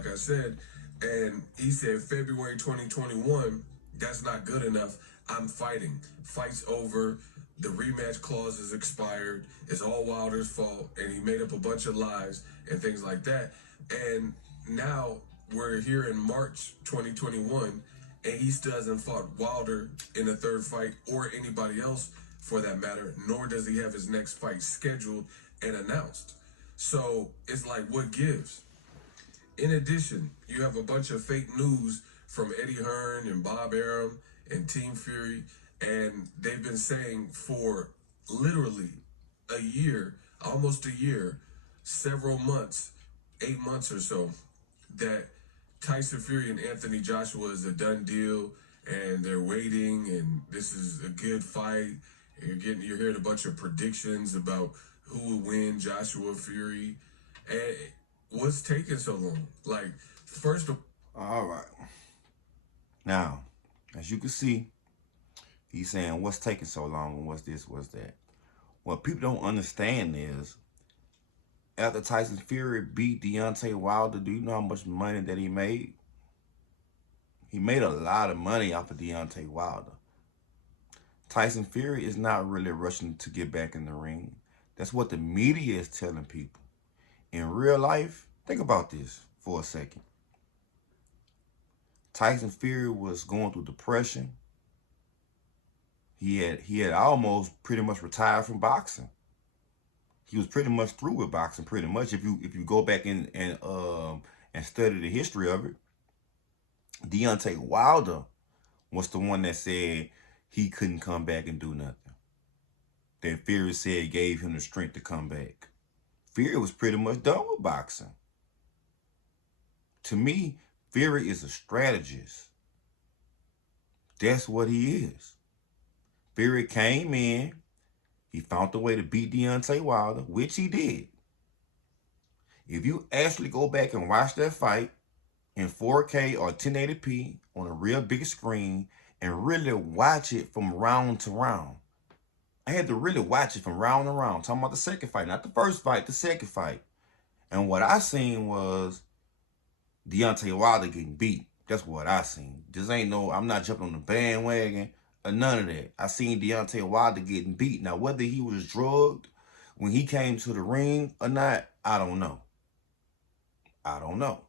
like I said, and he said February 2021, that's not good enough. I'm fighting. Fight's over. The rematch clause is expired. It's all Wilder's fault, and he made up a bunch of lies and things like that. And now we're here in March 2021, and he still hasn't fought Wilder in a third fight or anybody else for that matter, nor does he have his next fight scheduled and announced. So it's like, what gives? In addition, you have a bunch of fake news from Eddie Hearn and Bob Arum and Team Fury, and they've been saying for literally a year, almost a year, several months, 8 months or so, that Tyson Fury and Anthony Joshua is a done deal, and they're waiting, and this is a good fight. You're hearing a bunch of predictions about who will win, Joshua Fury, and what's taking so long? Like, first of All right. Now, as you can see, he's saying what's taking so long and what's this, what's that. What people don't understand is after Tyson Fury beat Deontay Wilder, do you know how much money that he made? He made a lot of money off of Deontay Wilder. Tyson Fury is not really rushing to get back in the ring. That's what the media is telling people. In real life, think about this for a second. Tyson Fury was going through depression. He had almost pretty much retired from boxing. He was pretty much through with boxing. Pretty much, if you go back and study the history of it, Deontay Wilder was the one that said he couldn't come back and do nothing. That Fury said gave him the strength to come back. Fury was pretty much done with boxing. To me, Fury is a strategist. That's what he is. Fury came in, he found a way to beat Deontay Wilder, which he did. If you actually go back and watch that fight in 4K or 1080p on a real big screen and really watch it from round to round, I had to really watch it from round to round. Talking about the second fight, not the first fight, the second fight. And what I seen was Deontay Wilder getting beat. That's what I seen. I'm not jumping on the bandwagon or none of that. I seen Deontay Wilder getting beat. Now, whether he was drugged when he came to the ring or not, I don't know. I don't know.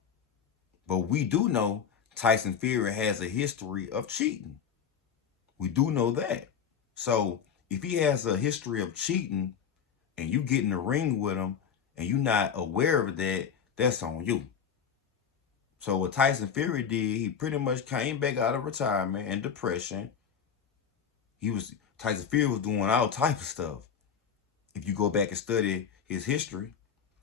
But we do know Tyson Fury has a history of cheating. We do know that. So if he has a history of cheating and you get in the ring with him and you're not aware of that, that's on you. So what Tyson Fury did, he pretty much came back out of retirement and depression. Tyson Fury was doing all type of stuff. If you go back and study his history,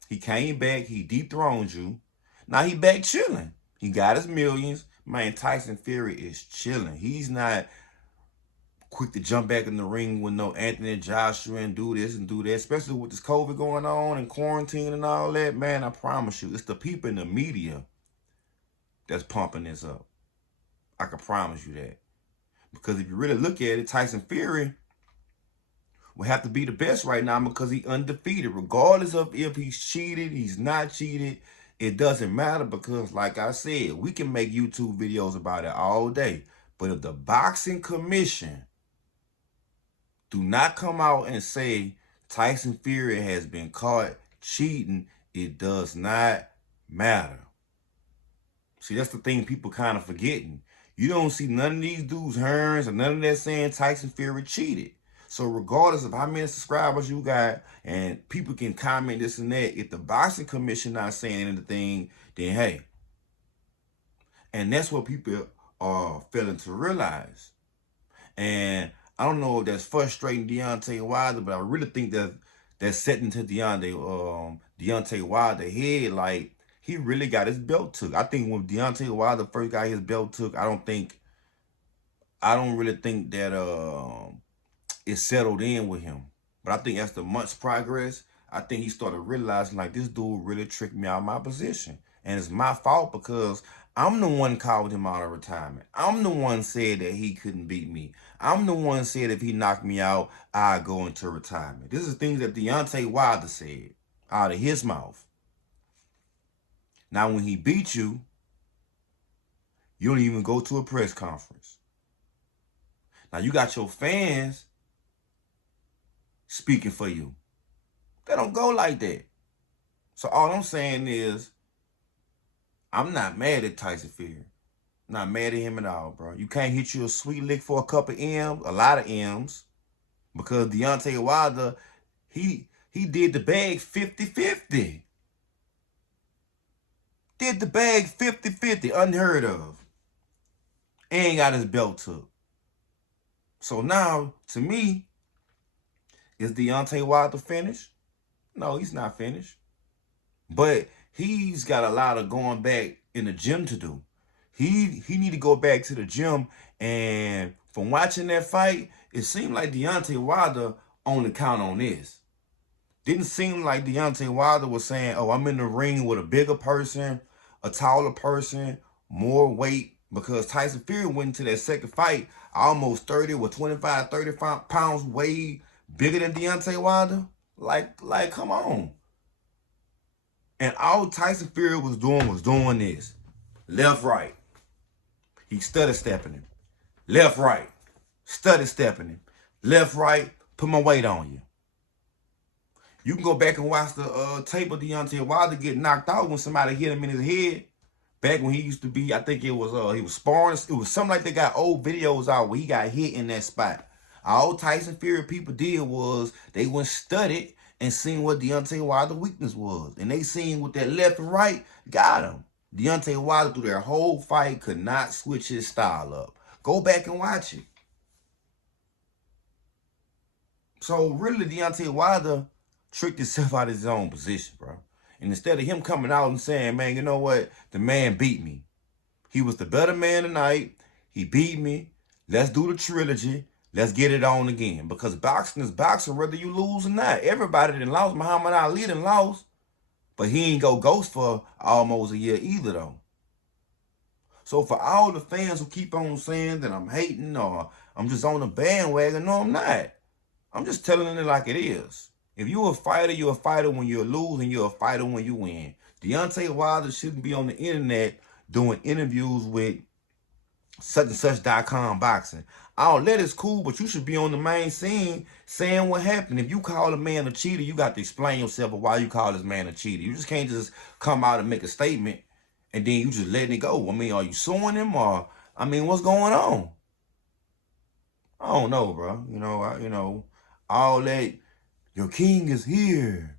he came back, he dethroned you. Now he back chilling. He got his millions. Man, Tyson Fury is chilling. He's not quick to jump back in the ring with no Anthony Joshua and do this and do that, especially with this COVID going on and quarantine and all that. Man, I promise you, it's the people in the media that's pumping this up. I can promise you that. Because if you really look at it, Tyson Fury will have to be the best right now because he's undefeated. Regardless of if he's cheated, he's not cheated, it doesn't matter because, like I said, we can make YouTube videos about it all day. But if the boxing commission do not come out and say Tyson Fury has been caught cheating, it does not matter. See, that's the thing people kind of forgetting. You don't see none of these dudes, Hearns, or none of that saying Tyson Fury cheated. So regardless of how many subscribers you got, and people can comment this and that, if the boxing commission not saying anything, then hey. And that's what people are failing to realize. And I don't know if that's frustrating Deontay Wilder, but I really think that that's setting to Deontay Wilder head, like, he really got his belt took. I think when Deontay Wilder first got his belt took, I don't really think that it settled in with him. But I think as the months progress, I think he started realizing like this dude really tricked me out of my position. And it's my fault because I'm the one called him out of retirement. I'm the one said that he couldn't beat me. I'm the one said if he knocked me out, I'd go into retirement. This is things that Deontay Wilder said out of his mouth. Now, when he beat you, you don't even go to a press conference. Now, you got your fans speaking for you. They don't go like that. So all I'm saying is, I'm not mad at Tyson Fury. Not mad at him at all, bro. You can't hit you a sweet lick for a couple M's, a lot of M's, because Deontay Wilder, he did the bag 50-50. Did the bag 50-50, unheard of. And got his belt took. So now, to me, is Deontay Wilder finished? No, he's not finished. But he's got a lot of going back in the gym to do. He need to go back to the gym, and from watching that fight, it seemed like Deontay Wilder only count on this. Didn't seem like Deontay Wilder was saying, oh, I'm in the ring with a bigger person, a taller person, more weight, because Tyson Fury went into that second fight almost 30 or 25, 35 pounds weight bigger than Deontay Wilder. Like, come on. And all Tyson Fury was doing this. Left, right. He stutter stepping him. Left, right. Stutter stepping him. Left, right. Put my weight on you. You can go back and watch the tape of Deontay Wilder get knocked out when somebody hit him in his head. Back when he used to be, I think it was he was sparring. It was something like they got old videos out where he got hit in that spot. All Tyson Fury people did was they went studied and seen what Deontay Wilder's weakness was. And they seen with that left and right, got him. Deontay Wilder through their whole fight could not switch his style up. Go back and watch it. So really Deontay Wilder tricked himself out of his own position, bro. And instead of him coming out and saying, man, you know what? The man beat me. He was the better man tonight. He beat me. Let's do the trilogy. Let's get it on again. Because boxing is boxing whether you lose or not. Everybody done lost. Muhammad Ali done lost. But he ain't go ghost for almost a year either, though. So for all the fans who keep on saying that I'm hating or I'm just on the bandwagon, no, I'm not. I'm just telling it like it is. If you're a fighter when you lose, and you're a fighter when you win. Deontay Wilder shouldn't be on the internet doing interviews with such and such.com boxing. All that is cool, but you should be on the main scene saying what happened. If you call a man a cheater, you got to explain yourself of why you call this man a cheater. You just can't just come out and make a statement and then you just letting it go. I mean, are you suing him or, I mean, what's going on? I don't know, bro. All that, your king is here.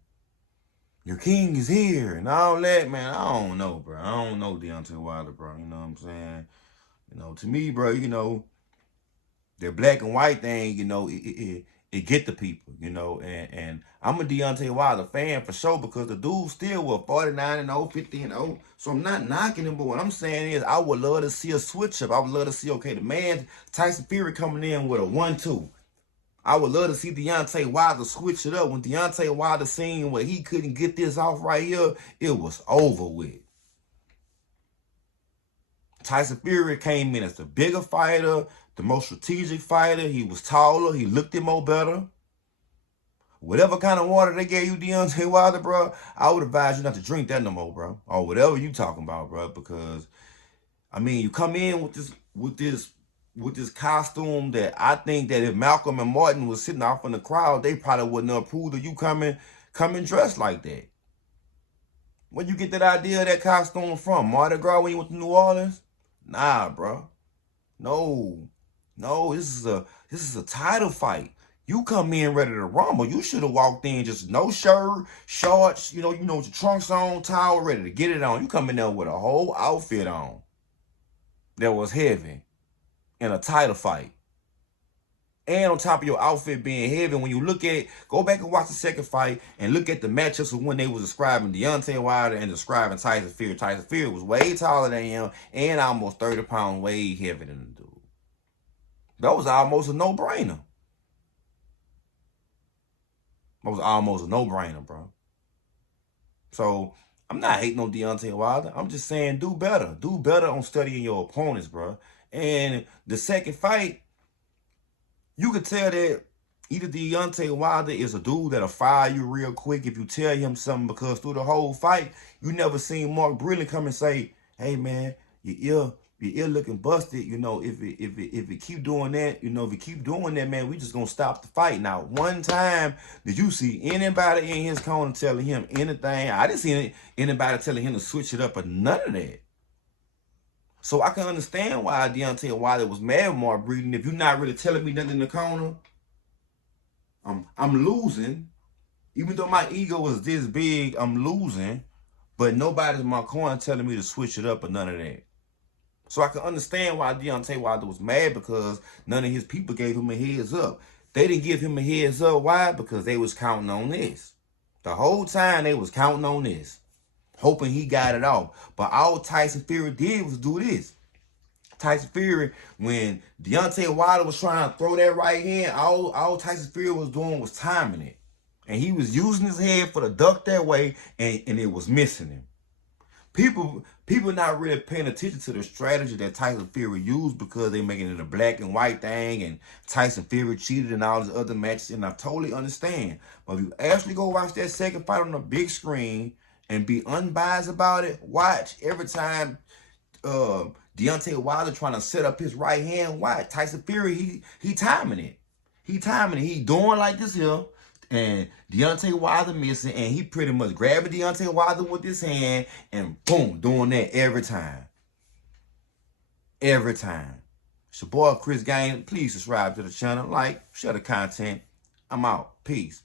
Your king is here. And all that, man, I don't know, bro. I don't know Deontay Wilder, bro. You know what I'm saying? To me, bro, the black and white thing, it get the people, and I'm a Deontay Wilder fan for sure because the dude still was 49-0, 50-0. So I'm not knocking him, but what I'm saying is I would love to see a switch up. I would love to see, okay, the man, Tyson Fury coming in with a 1-2. I would love to see Deontay Wilder switch it up. When Deontay Wilder seen where he couldn't get this off right here, it was over with. Tyson Fury came in as the bigger fighter, the most strategic fighter. He was taller. He looked him more better. Whatever kind of water they gave you, Deontay Wilder, bro, I would advise you not to drink that no more, bro. Or whatever you talking about, bro. Because, I mean, you come in with this costume that I think that if Malcolm and Martin was sitting off in the crowd, they probably wouldn't have approved of you coming dressed like that. Where you get that idea of that costume from? Mardi Gras when you went to New Orleans? Nah, bro. No, this is a title fight. You come in ready to rumble. You should have walked in just no shirt, shorts, with your trunks on, towel, ready to get it on. You come in there with a whole outfit on that was heavy in a title fight. And on top of your outfit being heavy, when you go back and watch the second fight and look at the matchups of when they was describing Deontay Wilder and describing Tyson Fury. Tyson Fury was way taller than him and almost 30 pounds way heavier than the dude. That was almost a no-brainer. Bro. So, I'm not hating on Deontay Wilder. I'm just saying do better. Do better on studying your opponents, bro. And the second fight, you could tell that Either Deontay Wilder is a dude that'll fire you real quick if you tell him something, because through the whole fight, you never seen Mark Breland come and say, hey man, your ear looking busted. You know, if it keep doing that, you know, if it keep doing that, man, we just gonna stop the fight. Now, one time did you see anybody in his corner telling him anything? I didn't see anybody telling him to switch it up or none of that. So I can understand why Deontay Wilder was mad with Mark Breeden. If you're not really telling me nothing in the corner, I'm losing. Even though my ego is this big, I'm losing. But nobody's in my corner telling me to switch it up or none of that. So I can understand why Deontay Wilder was mad, because none of his people gave him a heads up. They didn't give him a heads up. Why? Because they was counting on this. The whole time they was counting on this, hoping he got it off. But all Tyson Fury did was do this. Tyson Fury, when Deontay Wilder was trying to throw that right hand, all Tyson Fury was doing was timing it. And he was using his head for the duck that way, and it was missing him. People not really paying attention to the strategy that Tyson Fury used, because they making it a black and white thing, and Tyson Fury cheated in all his other matches, and I totally understand. But if you actually go watch that second fight on the big screen and be unbiased about it, watch every time Deontay Wilder trying to set up his right hand, watch Tyson Fury, he timing it. He timing it. He doing like this here. And Deontay Wilder missing, and he pretty much grabbing Deontay Wilder with his hand and boom, doing that every time. Every time. It's your boy Chris Gaines. Please subscribe to the channel, like, share the content. I'm out. Peace.